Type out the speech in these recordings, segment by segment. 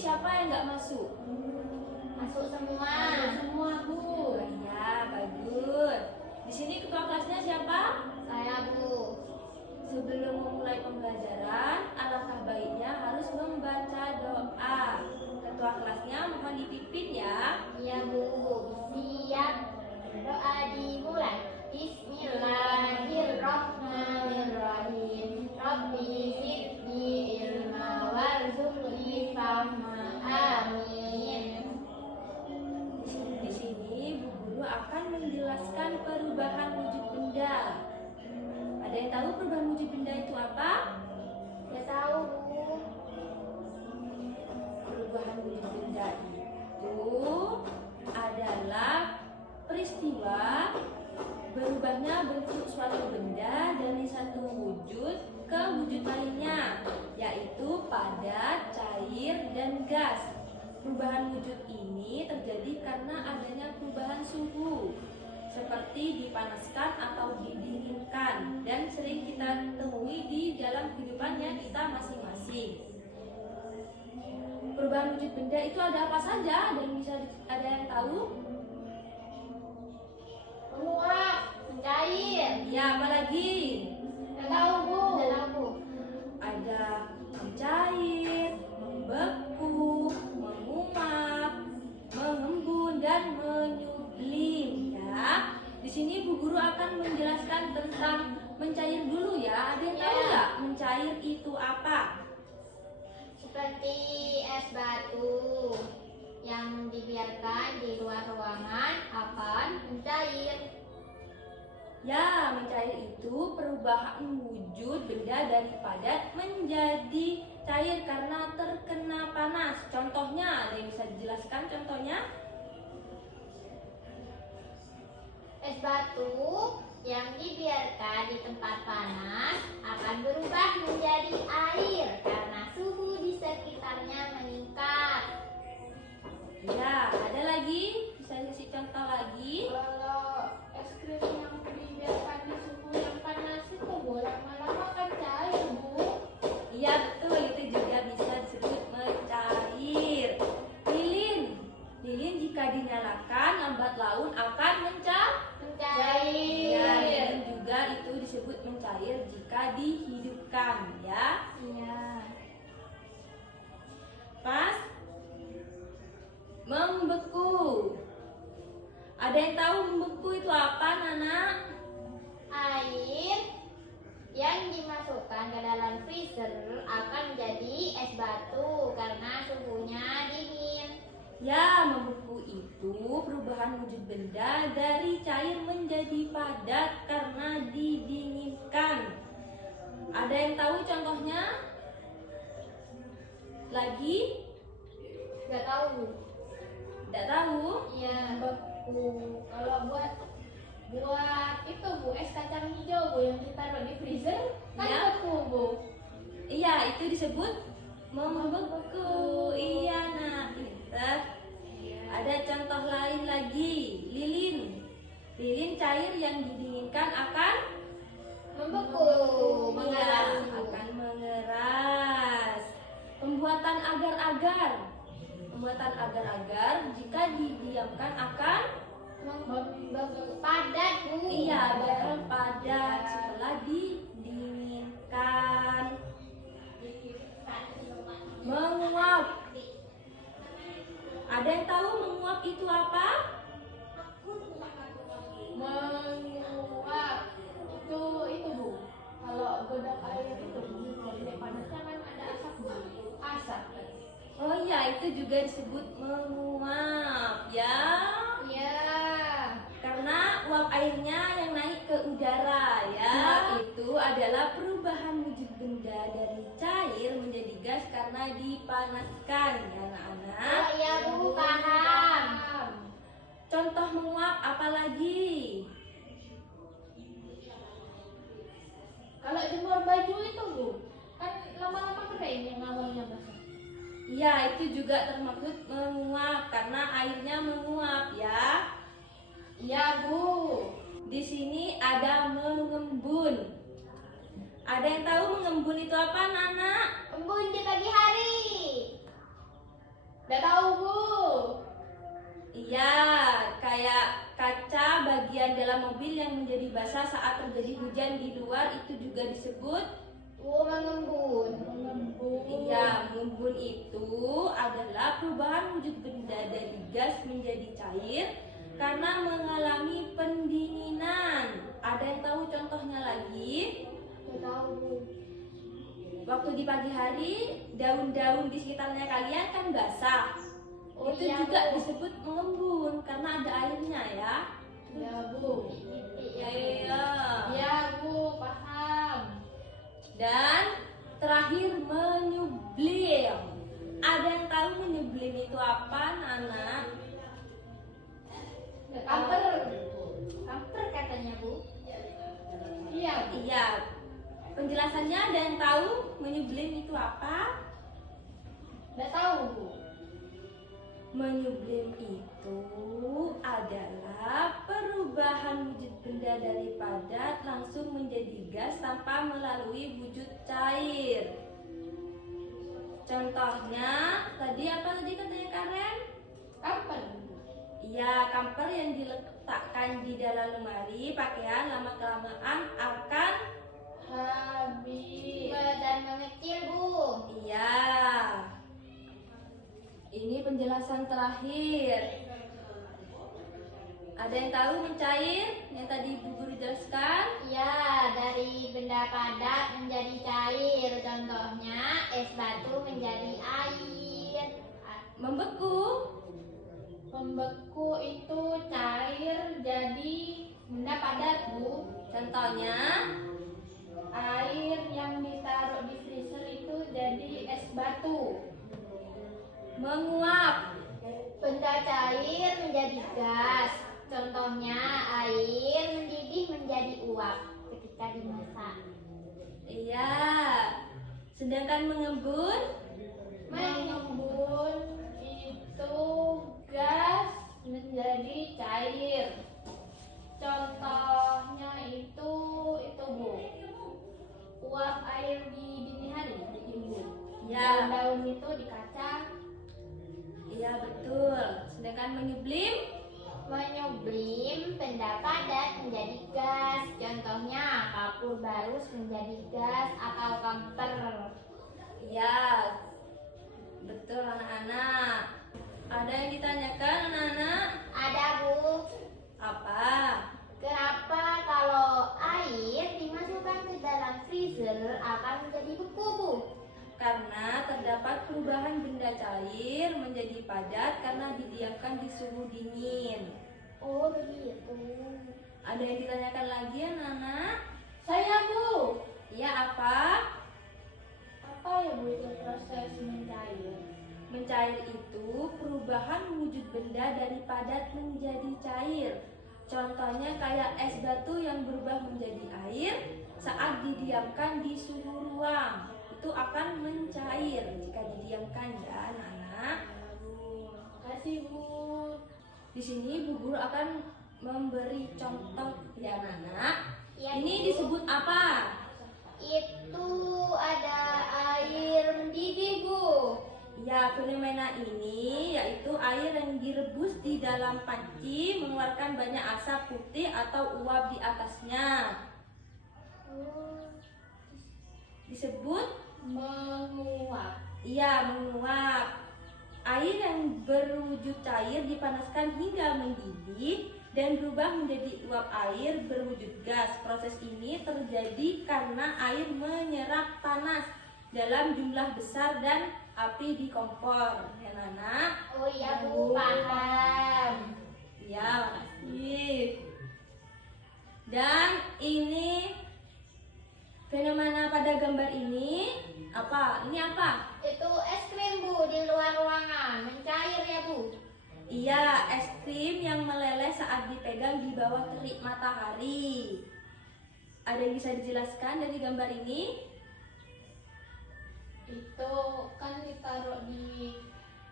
siapa yang nggak masuk? Masuk semua. Masuk semua, Bu. Iya, bagus. Di sini ketua kelasnya siapa? Saya, Bu. Sebelum memulai pembelajaran, alangkah baiknya harus membaca doa. Ketua kelasnya mohon dipimpin ya. Iya, Bu. Siap. Doa dimulai. Bismillahirrahmanirrahim. Rabbi zidni ilma warzuqni fahma. Amin. Di sini Bu Guru akan menjelaskan perubahan wujud benda. Ada yang tahu perubahan wujud benda itu apa? Ya tahu, Bu. Perubahan wujud benda itu adalah peristiwa berubahnya bentuk suatu benda dari satu wujud ke wujud lainnya, yaitu padat, cair, dan gas. Perubahan wujud ini terjadi karena adanya perubahan suhu, seperti dipanaskan atau didinginkan, dan sering kita temui di dalam kehidupannya kita masing-masing. Perubahan wujud benda itu ada apa saja? Ada yang tahu? Menguap, mencair. Ya, apa lagi? Ya tahu, Bu. Ya tahu, Bu. Ada mencair, membeku, menguap, mengembun, dan menyublim. Ya, di sini Bu Guru akan menjelaskan tentang mencair dulu ya. Ada yang tahu nggak mencair itu apa? Seperti es batu yang dibiarkan di luar ruangan akan mencair. Ya, mencair itu perubahan wujud benda dari padat menjadi cair karena terkena panas. Contohnya, ada yang bisa dijelaskan contohnya? Es batu yang dibiarkan di tempat panas akan berubah menjadi air karena suhu di sekitarnya meningkat. Ya, ada lagi? Bisa kasih contoh lagi? Kalau es krim yang dibiarkan di suhu yang panas itu, Bu, lama-lama kan cair, Bu. Iya, betul. Itu juga bisa disebut mencair. Lilin jika dinyalakan, lambat laun akan Mencair. Ya, lilin juga itu disebut mencair jika dihidupkan, ya. Iya. Pas membeku. Ada yang tahu membeku itu apa, Nana? Air yang dimasukkan ke dalam freezer akan menjadi es batu karena suhunya dingin. Ya, membeku itu perubahan wujud benda dari cair menjadi padat karena didinginkan. Ada yang tahu contohnya? Lagi? Gak tahu. Tidak tahu? Iya. Beku. Kalau buat itu, Bu, es kacang hijau, Bu, yang ditaruh di freezer kan Ya. beku, Bu. Iya, itu disebut membeku. Iya, nah, pinter. Ada contoh lain lagi, lilin. Lilin cair yang didinginkan akan Membeku. Iya, Mengeras. akan mengeras. Pembuatan agar-agar. Pembuatan agar-agar jika didiamkan akan Membeku. Padat, Bu. iya bakal padat setelah didinginkan. Menguap. Ada yang tahu menguap itu apa? Menguap. Itu, Bu. Kalau godok air itu, dari panasnya kan ada asapnya. Asap. Oh iya, itu juga disebut menguap ya. Iya. Karena uap airnya yang naik ke udara ya. Itu adalah perubahan wujud benda dari cair menjadi gas karena dipanaskan ya Oh anak-anak. iya, Bu, paham. Contoh menguap apa lagi? Kalau jemur baju itu, Bu, kan lama-lama kering yang awalnya basah. Iya, itu juga termaksud menguap karena airnya menguap ya. Iya, Bu. Di sini ada mengembun. Ada yang tahu mengembun itu apa, Nana? Embun di pagi hari. dalam mobil yang menjadi basah saat terjadi hujan di luar itu juga disebut Mengembun. iya, mengembun itu adalah perubahan wujud benda dari gas menjadi cair karena mengalami pendinginan. Ada yang tahu contohnya lagi? Nggak tahu, Bu. Waktu di pagi hari, daun-daun di sekitarnya kalian kan basah. Oh, Itu iya, juga Bu. disebut mengembun karena ada airnya ya. Ya, Bu. Iya. Ya, Bu, paham. Dan terakhir menyublim. Ada yang tahu menyublim itu apa, Nana? Kamper. Kamper katanya, Bu. Iya, Bu. Iya. Penjelasannya ada yang tahu menyublim itu apa? Nggak tahu, Bu. Menyublim itu adalah perubahan wujud benda dari padat langsung menjadi gas tanpa melalui wujud cair. Contohnya, tadi apa tadi katanya Karen? Kamper, Bu. Iya, kamper yang diletakkan di dalam lemari pakaian lama-kelamaan akan Habis. Dan mengecil, Bu. iya. Ini penjelasan terakhir. Ada yang tahu mencair yang tadi Bu Guru jelaskan? Ya, dari benda padat menjadi cair. Contohnya es batu menjadi air. Membeku. Membeku itu cair jadi benda padat, Bu. Contohnya, Air yang ditaruh di freezer itu jadi es batu. menguap. Benda cair menjadi gas. Contohnya air mendidih menjadi uap ketika dimasak. Iya. Sedangkan mengembun, Mengembun itu gas menjadi cair. Contohnya itu Bu. Uap air di dini hari ditimbun. ya. Daun-daun itu dikacang. Iya betul. Sedangkan menyublim, Menyublim benda padat menjadi gas. Contohnya kapur barus menjadi gas atau kamper. iya. Betul anak-anak. Ada yang ditanyakan anak-anak? Ada, Bu. Apa? Kenapa kalau air dimasukkan ke dalam freezer akan menjadi beku, Bu? Karena terdapat perubahan benda cair menjadi padat karena didiamkan di suhu dingin. Oh, begitu. Ada yang ditanyakan lagi anak-anak? Saya, Bu. Iya apa? Apa ya, Bu, itu proses mencair? Mencair itu perubahan wujud benda dari padat menjadi cair. Contohnya kayak es batu yang berubah menjadi air saat didiamkan di suhu ruang. Itu akan mencair jika didiamkan ya anak-anak. Makasih, Bu. Di sini Bu Guru akan memberi contoh ya anak-anak. Ya, Ini Bu. disebut apa? Itu ada air mendidih, Bu. Ya, fenomena ini yaitu air yang direbus di dalam panci mengeluarkan banyak asap putih atau uap di atasnya. Disebut Menguap. iya menguap. Air yang berwujud cair dipanaskan hingga mendidih dan berubah menjadi uap air berwujud gas. Proses ini terjadi karena air menyerap panas dalam jumlah besar dan api di kompor. Ya Nana? Oh iya, Bu, paham. Ya, makasih. Dan ini fenomena pada gambar ini apa? Ini apa? Itu es krim, Bu, di luar ruangan. Mencair ya, Bu. Iya, es krim yang meleleh saat dipegang di bawah terik matahari. Ada yang bisa dijelaskan dari gambar ini? Itu kan ditaruh di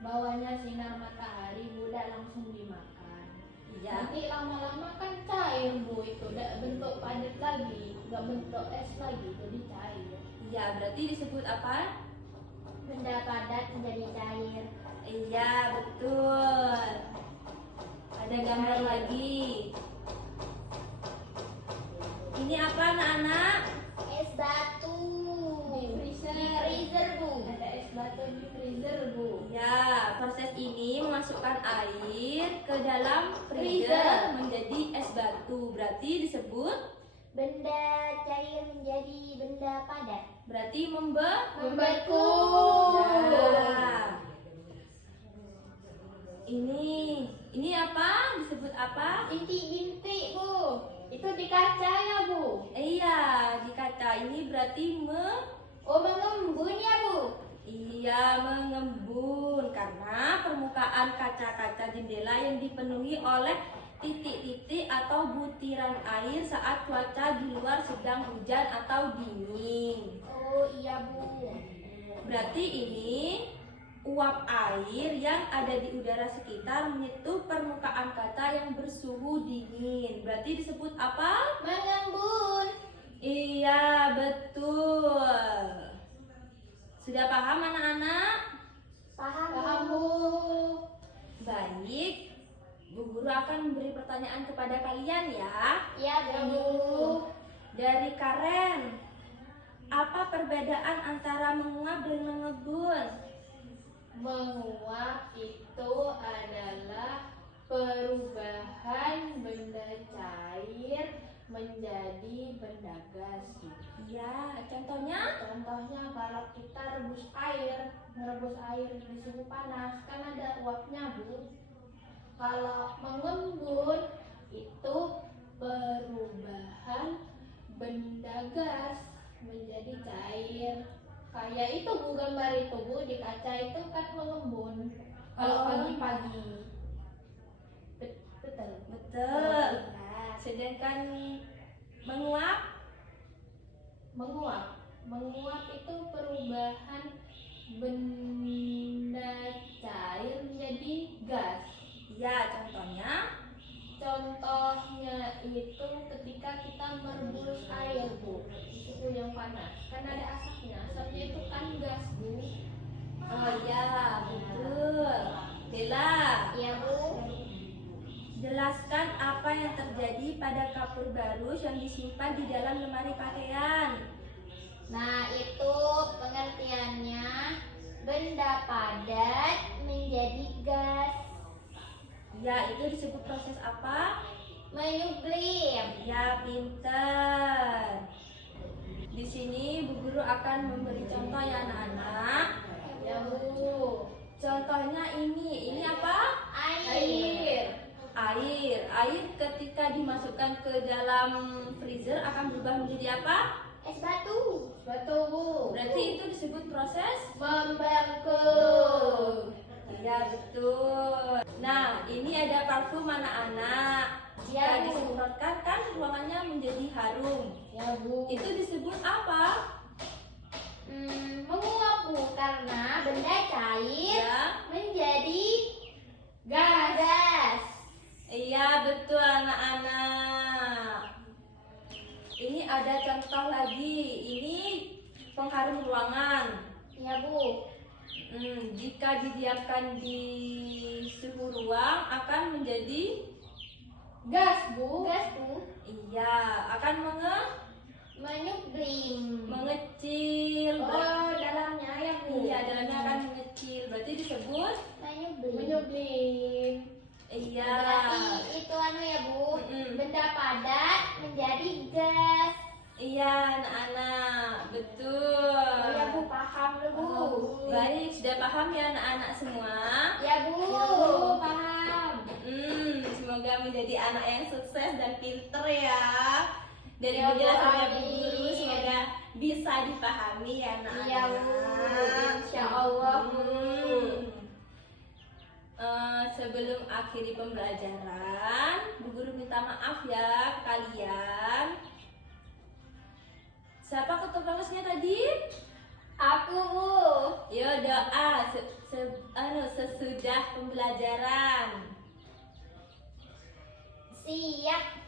bawahnya sinar matahari, Bu, udah langsung dimakan. Iya. Nanti lama-lama kan cair, Bu, itu udah bentuk padat lagi, nggak bentuk es lagi, jadi cair. Iya, berarti disebut apa? Benda padat menjadi cair. Iya, betul. Ada gambar lagi. ini apa anak-anak? Es batu. Di freezer. Di freezer, Bu. Ada es batu di freezer, Bu. Ya, proses ini memasukkan air ke dalam freezer Freezer. menjadi es batu. Berarti disebut, Benda cair menjadi benda padat. berarti Membeku. Ya. Ini apa? Disebut apa? Bintik-bintik, Bu. Itu di kaca ya, Bu? Iya, di kaca ini berarti Oh, mengembun ya, Bu. iya, mengembun karena permukaan kaca-kaca jendela yang dipenuhi oleh titik-titik atau butiran air saat cuaca di luar sedang hujan atau dingin. Oh, iya, Bu. Berarti ini uap air yang ada di udara sekitar menyentuh permukaan kaca yang bersuhu dingin. Berarti disebut apa? Mengembun. Iya, betul. Sudah paham anak-anak? Paham, Paham, Bu. Bu. Baik, Bu Guru akan memberi pertanyaan kepada kalian ya. Iya, Ya, Bu. Bu. Dari Karen, apa perbedaan antara menguap dan mengembun? Menguap itu adalah perubahan benda cair menjadi benda gas. Iya, contohnya? Contohnya kalau kita merebus air di suhu panas, kan ada uapnya, Bu. Kalau mengembun itu perubahan benda gas menjadi cair. Kayak itu, Bu, gambar itu, Bu, di kaca itu kan mengembun. Kalau Oh. pagi-pagi. Betul. Betul. Sedangkan menguap? Menguap itu perubahan benda cair menjadi gas. Ya, contohnya? Contohnya itu ketika kita merebus air, Bu, di suhu yang panas, kan ada asapnya. Asapnya itu kan gas, Bu. Oh ya, betul. Bella, Iya, Bu. jelaskan apa yang terjadi pada kapur barus yang disimpan di dalam lemari pakaian. Nah, itu pengertiannya benda padat menjadi gas. Ya, itu disebut proses apa? Menyublim. Ya, pinter. Di sini Bu Guru akan memberi contoh ya anak-anak. Ya, Bu. Contohnya ini apa? Air. Air ketika dimasukkan ke dalam freezer akan berubah menjadi apa? Es batu. Betul, Bu. Berarti itu disebut proses? Membeku. Iya, betul. Nah, ini ada parfum anak-anak. Jika Ya, Bu. disemprotkan kan ruangannya menjadi harum. Ya, Bu. Itu disebut apa? Menguap, Bu, karena benda cair Ya. menjadi Gas. gas. Iya, betul anak-anak. Ini ada contoh lagi. Ini pengharum ruangan. Ya, Bu. Jika didiamkan di suhu ruang akan menjadi Gas, Bu. Gas, Bu. iya, akan Menyublim. mengecil. Oh, dalamnya ya, Bu. Iya, dalamnya akan mengecil. Berarti disebut Menyublim. menyublim. iya. Berarti itu ya, Bu. Mm-mm. Benda padat menjadi gas. Iya, anak-anak. Betul. Ya, Bu, paham loh, Bu. Baik, sudah paham ya anak-anak semua? Ya, Bu. Ya, Bu, paham. Semoga menjadi anak yang sukses dan pinter ya. Dari Ya, Bu, penjelasannya Bu amin. Guru semoga bisa dipahami ya anak-anak. Iya, Bu. Insya Allah, Bu. Sebelum akhiri pembelajaran, Bu Guru minta maaf ya ke kalian. Siapa ketua kelasnya tadi? Aku, Bu. Yo, doa sesudah pembelajaran. Siap.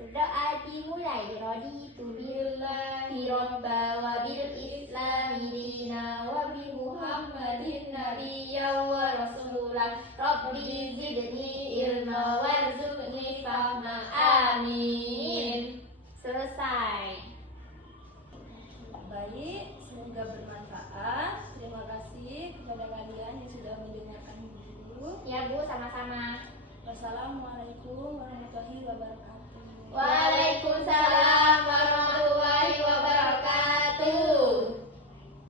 Doa dimulai. Raditu billahi robba wa bil islami dina wa bi muhammadin nabiyya wa rasulah. Rabbi zidni ilma warzuqni fahma. Amin. Selesai. bersama-sama. Wassalamualaikum warahmatullahi wabarakatuh.